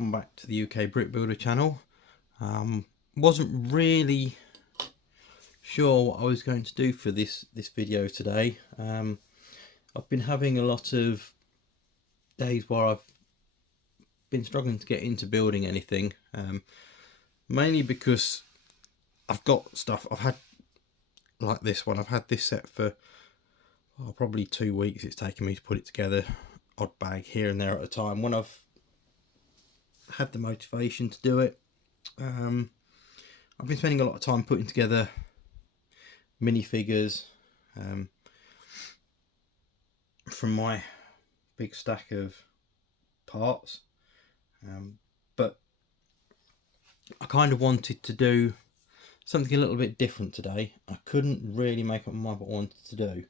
welcome back to the UK Brick Builder channel. Wasn't really sure what I was going to do for this video today. I've been having a lot of days where I've been struggling to get into building anything, mainly because I've got stuff I've had like this one. I've had this set for probably 2 weeks. It's taken me to put it together, odd bag here and there at a time. When I've had the motivation to do it, I've been spending a lot of time putting together minifigures from my big stack of parts, but I kind of wanted to do something a little bit different today. I couldn't really make up my mind what I wanted to do,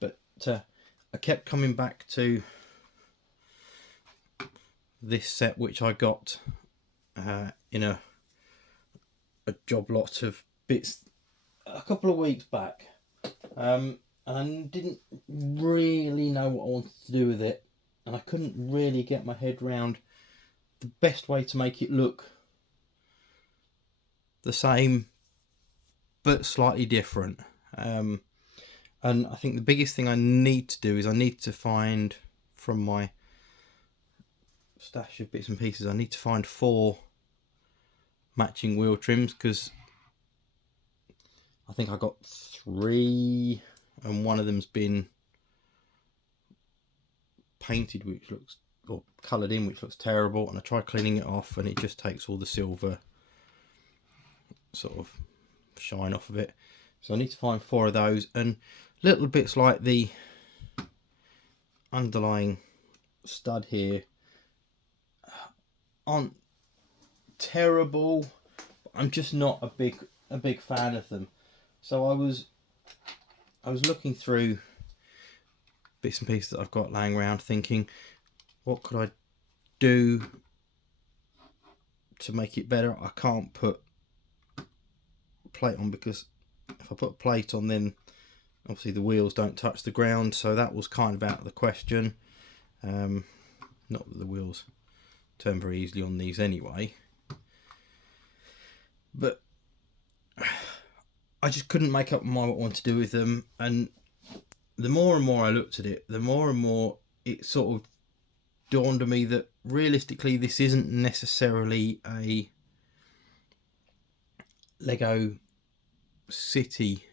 but I kept coming back to this set, which I got in a job lot of bits a couple of weeks back, and I didn't really know what I wanted to do with it, and I couldn't really get my head round the best way to make it look the same but slightly different. And I think the biggest thing I need to do is I need to find, from my stash of bits and pieces, I need to find 4 matching wheel trims, because I think I got 3 and one of them's been painted, which looks, or coloured in, which looks terrible, and I tried cleaning it off and it just takes all the silver sort of shine off of it. So I need to find 4 of those, and little bits like the underlying stud here aren't terrible, but I'm just not a big fan of them. So I was looking through bits and pieces that I've got laying around, thinking, what could I do to make it better? I can't put a plate on, because if I put a plate on, then obviously the wheels don't touch the ground, so that was kind of out of the question. Not that the wheels turn very easily on these anyway, but I just couldn't make up my mind what I wanted to do with them. And the more and more I looked at it, the more and more it sort of dawned on me that realistically this isn't necessarily a Lego City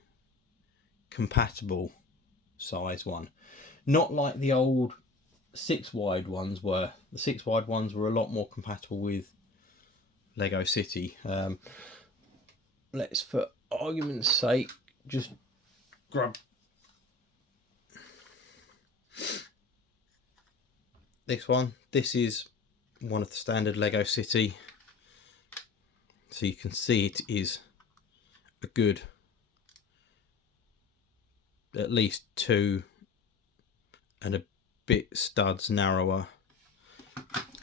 compatible size one. Not like the old 6 wide ones were. The 6 wide ones were a lot more compatible with Lego City. Let's, for argument's sake, just grab this one. This is one of the standard Lego City, so you can see it is a good at least 2 and a bit studs narrower,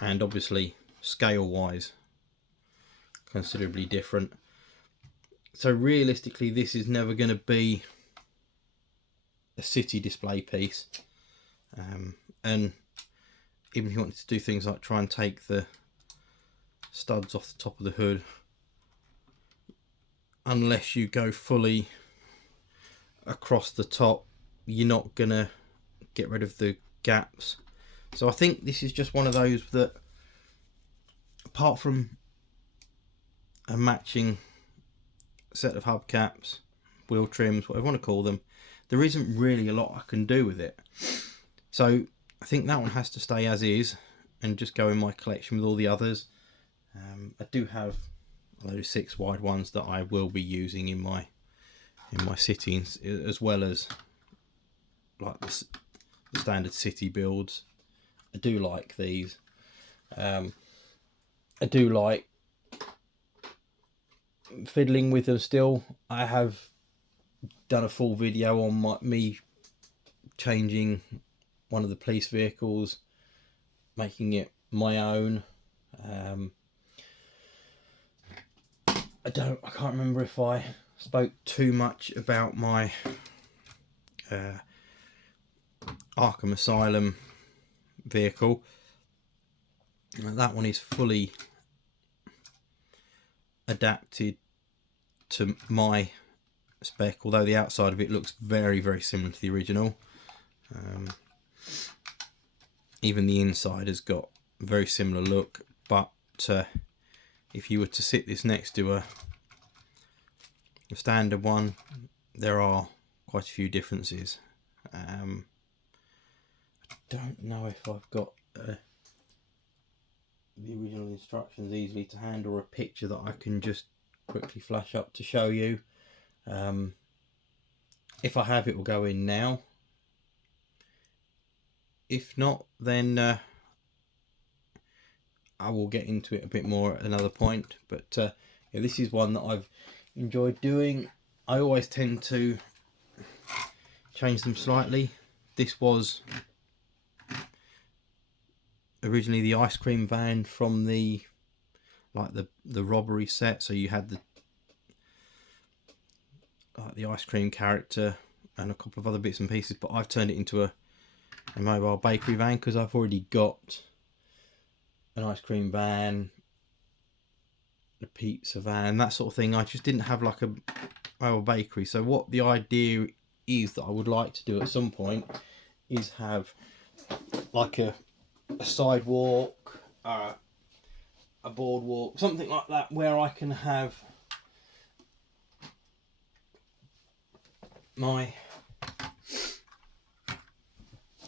and obviously scale wise considerably different. So realistically this is never going to be a city display piece, and even if you wanted to do things like try and take the studs off the top of the hood, unless you go fully across the top, you're not gonna get rid of the gaps. So I think this is just one of those that, apart from a matching set of hubcaps, wheel trims, whatever you want to call them, there isn't really a lot I can do with it. So I think that one has to stay as is and just go in my collection with all the others. I do have a load of 6 wide ones that I will be using in my sittings, as well as like the standard city builds. I do like these. I do like fiddling with them still. I have done a full video on me changing one of the police vehicles, making it my own. I can't remember if I spoke too much about my Arkham Asylum vehicle. Now that one is fully adapted to my spec, although the outside of it looks very, very similar to the original. Even the inside has got a very similar look, but if you were to sit this next to a standard one, there are quite a few differences. I don't know if I've got the original instructions easily to hand, or a picture that I can just quickly flash up to show you. If I have, it will go in now. If not, then I will get into it a bit more at another point. But yeah, this is one that I've enjoyed doing. I always tend to change them slightly. This was originally the ice cream van from the robbery set, so you had the ice cream character and a couple of other bits and pieces, but I've turned it into a mobile bakery van because I've already got an ice cream van, a pizza van, that sort of thing. I just didn't have like a mobile bakery. So what the idea is that I would like to do at some point is have like a sidewalk, a boardwalk, something like that, where I can have my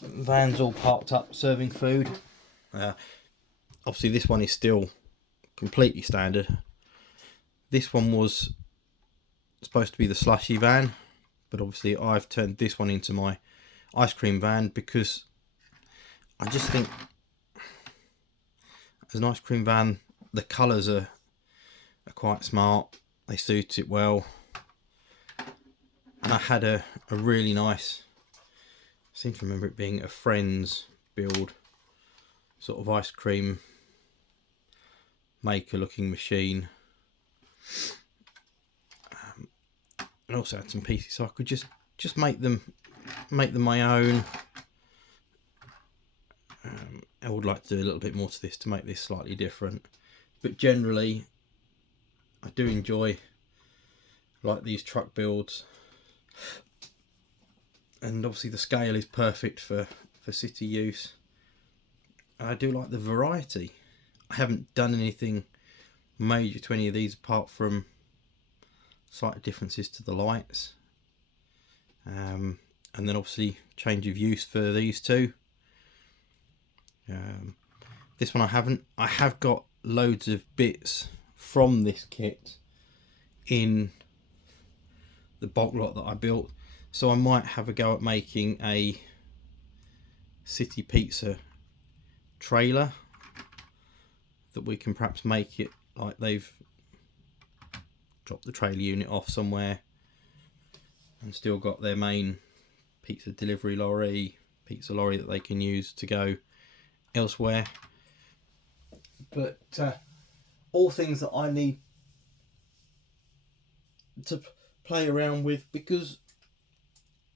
vans all parked up serving food. Obviously this one is still completely standard. This one was supposed to be the slushy van, but obviously I've turned this one into my ice cream van because I just think as an ice cream van, the colours are quite smart, they suit it well. And I had a really nice, I seem to remember it being a friend's build, sort of ice cream maker looking machine. And also had some pieces, so I could just make them my own. I would like to do a little bit more to this to make this slightly different, but generally I do enjoy like these truck builds, and obviously the scale is perfect for city use. And I do like the variety. I haven't done anything major to any of these apart from slight differences to the lights, and then obviously change of use for these two. This one I haven't. I have got loads of bits from this kit in the bulk lot that I built, so I might have a go at making a city pizza trailer that we can perhaps make it like they've dropped the trailer unit off somewhere and still got their main pizza delivery lorry, pizza lorry that they can use to go elsewhere. But all things that I need to play around with, because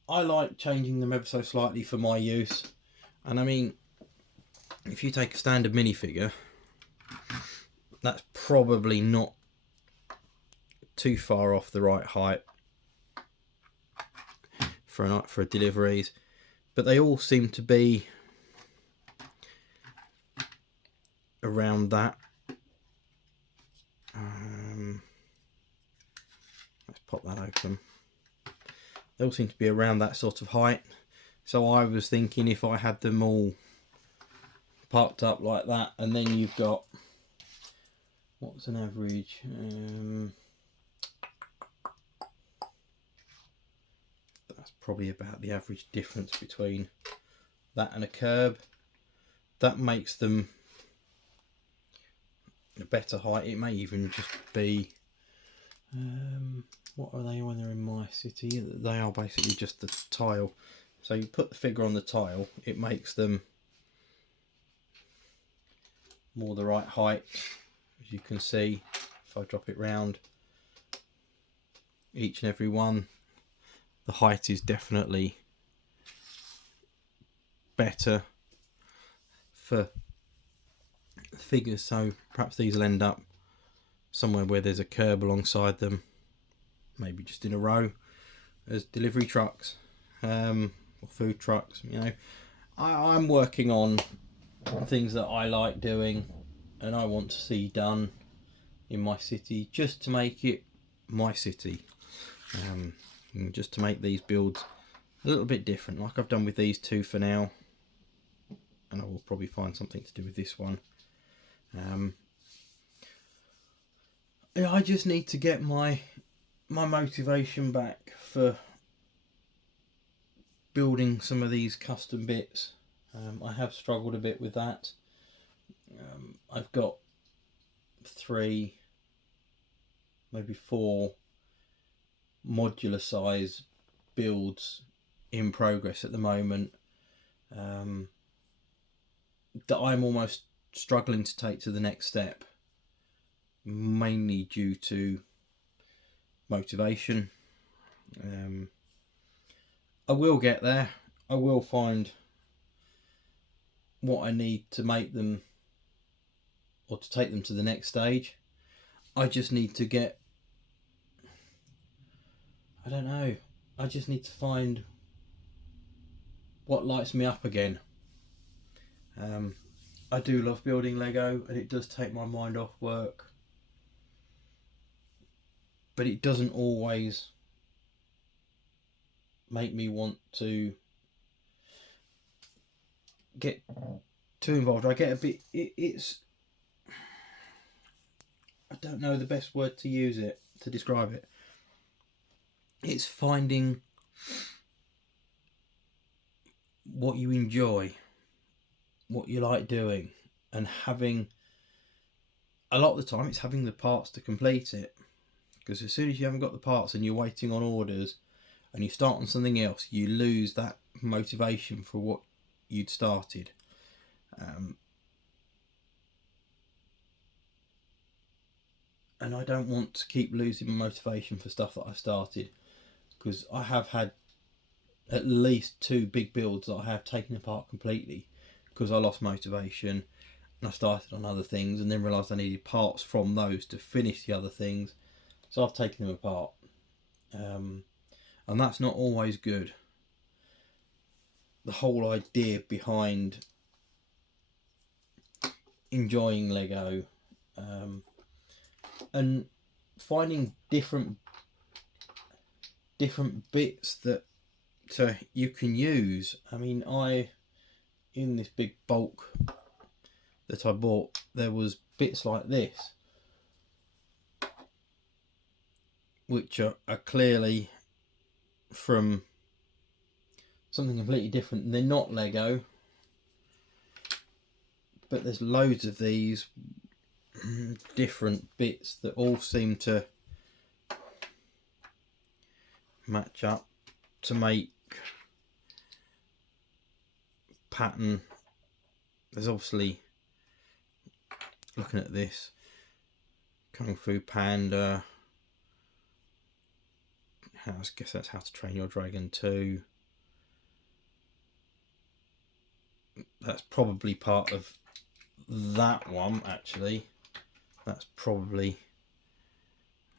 I like changing them ever so slightly for my use. And I mean, if you take a standard minifigure, that's probably not too far off the right height for deliveries, but they all seem to be around that. Let's pop that open. They all seem to be around that sort of height, so I was thinking if I had them all parked up like that, and then you've got, what's an average, that's probably about the average difference between that and a curb. That makes them a better height. It may even just be, what are they when they're in my city? They are basically just the tile. So you put the figure on the tile, it makes them more the right height. As you can see, if I drop it round, each and every one, the height is definitely better for figures, so perhaps these will end up somewhere where there's a curb alongside them, maybe just in a row as delivery trucks, or food trucks. You know, I'm working on things that I like doing and I want to see done in my city, just to make it my city, and just to make these builds a little bit different, like I've done with these two for now, and I will probably find something to do with this one. I just need to get my motivation back for building some of these custom bits. I have struggled a bit with that. I've got 3, maybe 4 modular size builds in progress at the moment, that I'm almost struggling to take to the next step, mainly due to motivation. I will get there. I will find what I need to make them, or to take them to the next stage. I just need to get, I don't know, I just need to find what lights me up again. I do love building Lego, and it does take my mind off work, but it doesn't always make me want to get too involved. I get a bit, it's, I don't know the best word to use it, to describe it. It's finding what you enjoy, what you like doing, and having, a lot of the time it's having the parts to complete it. Because as soon as you haven't got the parts and you're waiting on orders and you start on something else, you lose that motivation for what you'd started. And I don't want to keep losing my motivation for stuff that I started, because I have had at least 2 big builds that I have taken apart completely because I lost motivation and I started on other things and then realised I needed parts from those to finish the other things, so I've taken them apart, and that's not always good. The whole idea behind enjoying Lego, and finding different bits that you can use. I mean, in this big bulk that I bought, there was bits like this, which are clearly from something completely different, and they're not Lego, but there's loads of these different bits that all seem to match up to make pattern. There's obviously, looking at this, Kung Fu Panda, I guess that's How to Train Your Dragon 2. That's probably part of that one, actually. That's probably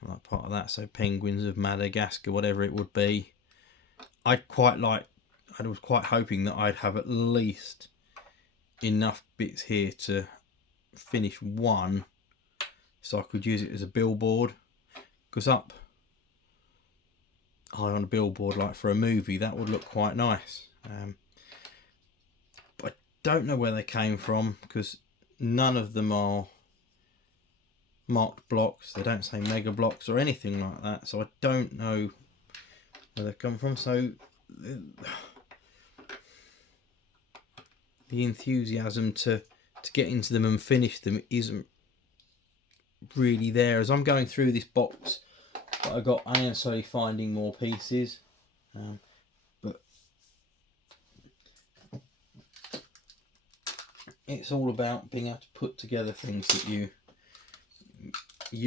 like part of that. So Penguins of Madagascar, whatever it would be. I was quite hoping that I'd have at least enough bits here to finish one, so I could use it as a billboard. Because up high on a billboard, like for a movie, that would look quite nice. But I don't know where they came from, because none of them are marked blocks. They don't say mega blocks or anything like that, so I don't know where they come from. So the enthusiasm to get into them and finish them isn't really there. As I'm going through this box that I got, I am slowly finding more pieces, but it's all about being able to put together things that you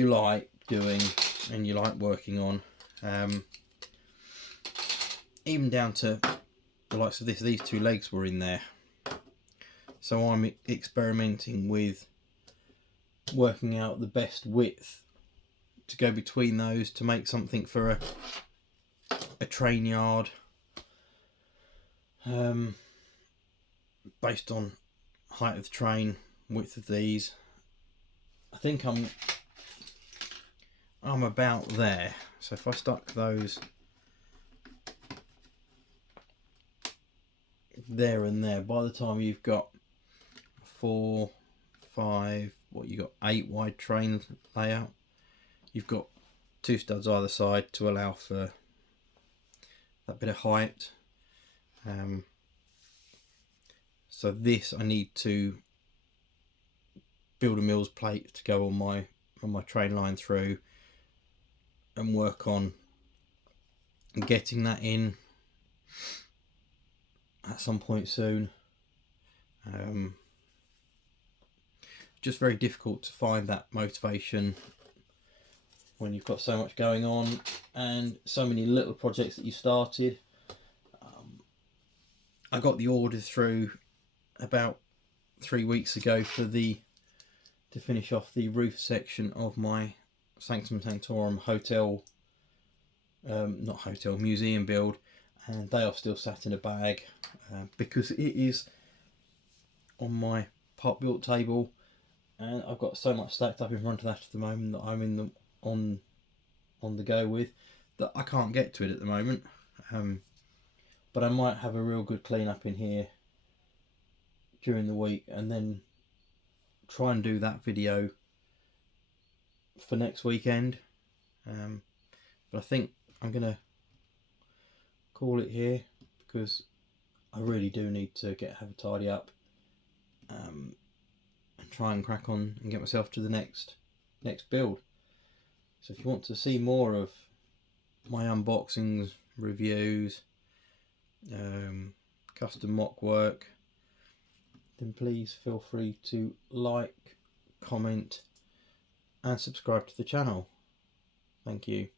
like doing and you like working on, even down to the likes of this. These 2 legs were in there, so I'm experimenting with working out the best width to go between those to make something for a train yard, based on height of the train, width of these. I think I'm about there. So if I stuck those there and there, by the time you've got 4, 5, what you got 8 wide train layout, you've got 2 studs either side to allow for that bit of height. So this, I need to build a mill's plate to go on my train line through, and work on getting that in at some point soon. Just very difficult to find that motivation when you've got so much going on and so many little projects that you started. I got the order through about 3 weeks ago to finish off the roof section of my Sanctum Sanctorum hotel, not hotel, museum build, and they are still sat in a bag because it is on my part built table, and I've got so much stacked up in front of that at the moment that I'm on the go with, that I can't get to it at the moment. But I might have a real good clean up in here during the week, and then try and do that video for next weekend. But I think I'm gonna call it here, because I really do need to have a tidy up, and try and crack on and get myself to the next build. So if you want to see more of my unboxings, reviews, custom mock work, then please feel free to like, comment and subscribe to the channel. Thank you.